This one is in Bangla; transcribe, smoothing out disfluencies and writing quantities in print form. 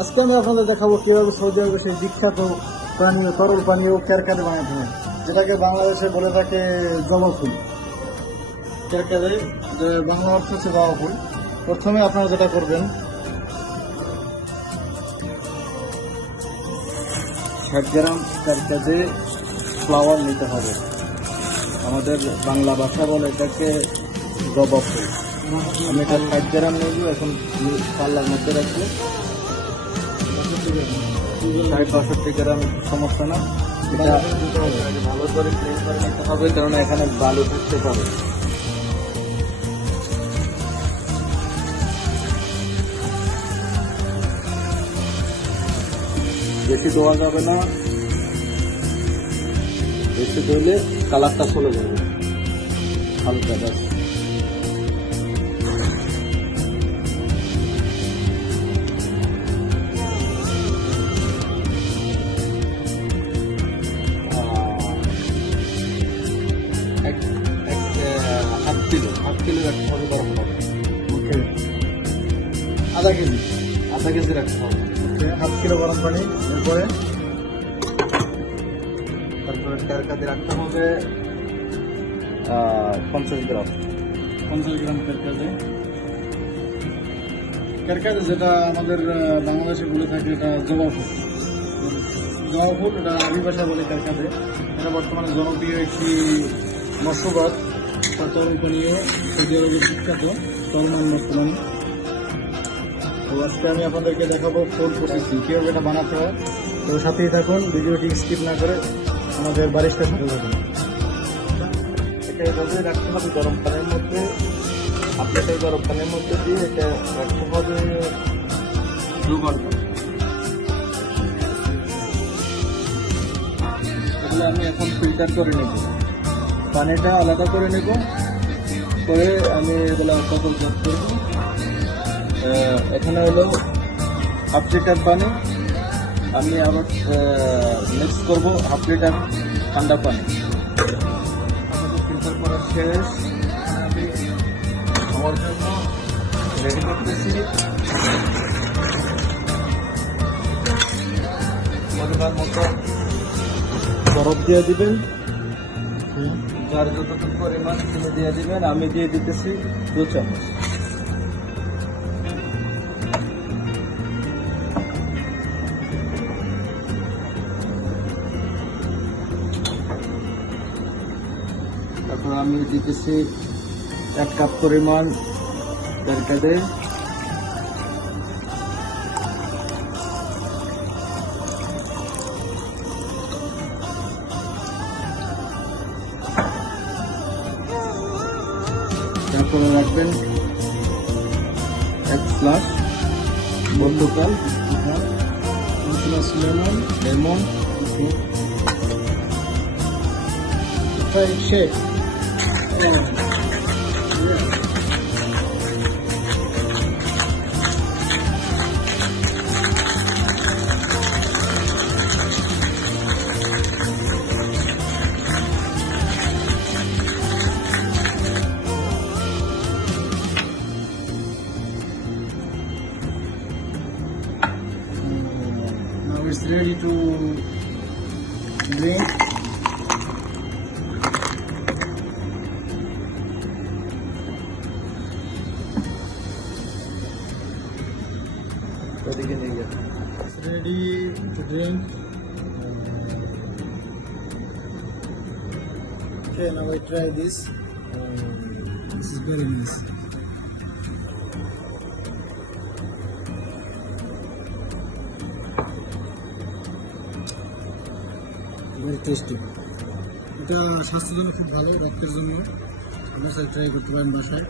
আজকে আমি আপনাদের দেখাবো কিভাবে সৌদি আরবে সেই বিখ্যাত পানীয় তরল পানীয় কেরকাদে বানাতে হয়, যেটাকে বাংলাদেশে বলে থাকে জবা ফুল। কেরকাদে যে বাংলা অর্থ হচ্ছে জবা ফুল। প্রথমে আপনারা যেটা করবেন, 60 গ্রাম কেরকাদে ফ্লাওয়ার নিতে হবে। আমাদের বাংলা ভাষা বলে এটাকে জবা ফুল। আমি এটা 60 গ্রাম নেব। এখন পাল্লার মধ্যে রাখবো। 60-65 গ্রাম সমস্যা না। এটা ভালো করে ক্লিন করে নিতে হবে, কারণ এখানে বালু থাকতে পারে। বেশি ধোয়া যাবে না, বেশি ধুলে কালারটা চলে যাবে। হালকা ব্যাস। হাফ কিলো রাখতে হবে বরফ হবে। ওকে, আধা কেজি রাখতে হবে। ওকে, হাফ কিলো গরম পানি। তারপরে কেরকাদে রাখতে হবে 50 গ্রাম কেরকাদে, যেটা আমাদের বাংলাদেশে বলে থাকে এটা জবা ফুল। এটা আরবি ভাষা বলে কেরকাদে। এটা বর্তমানে জনপ্রিয় একটি মৎস্যবাদ তরল পানীয়, সৌদি আরবের বিখ্যাত তরমান বর্তমান। তো আজকে আমি আপনাদেরকে দেখাবো ফুল প্রসেসিং কীভাবে এটা বানাতে হয়। তো সাথেই থাকুন, ভিডিওটি স্কিপ না করে আমাদের বারিশটা সাথে থাকুন। এটা এভাবে রাখতে হবে গরম পানির মধ্যে। আপনাদের গরম পানির মধ্যে দিয়ে এটা রাখতে হবে 2 ঘন্টা। এগুলো আমি এখন ফিল্টার করে নেব, পানিটা আলাদা করে নেব। করে আমি এগুলো সকল যোগ করব। এখানে হলো হাফ লিটার পানি। আমি আবার মিক্স করব হাফ লিটার ঠান্ডা পানি। ফিল্টার করা শেষ। আমি আমার জন্য রেডি করতেছি। পরিমাণ মতো বরফ দিয়ে দিবেন, যার যতটুকু পরিমাণ চিনি দিয়ে দিবেন। আমি দিয়ে দিতেছি 2 চামচ। তারপর আমি দিতেছি 1 কাপ পরিমাণ কেরকাদে। তারপরে রাখবেন 1 glass Portugal, 1 glass lemon shake. Now it's ready to drink. It's ready to drink. Okay, now I try this. This is very nice. Very tasty. এটা স্বাস্থ্যের জন্য খুব ভালো, রক্তের জন্য। আপনারা ট্রাই করতে পারেন বাসায়।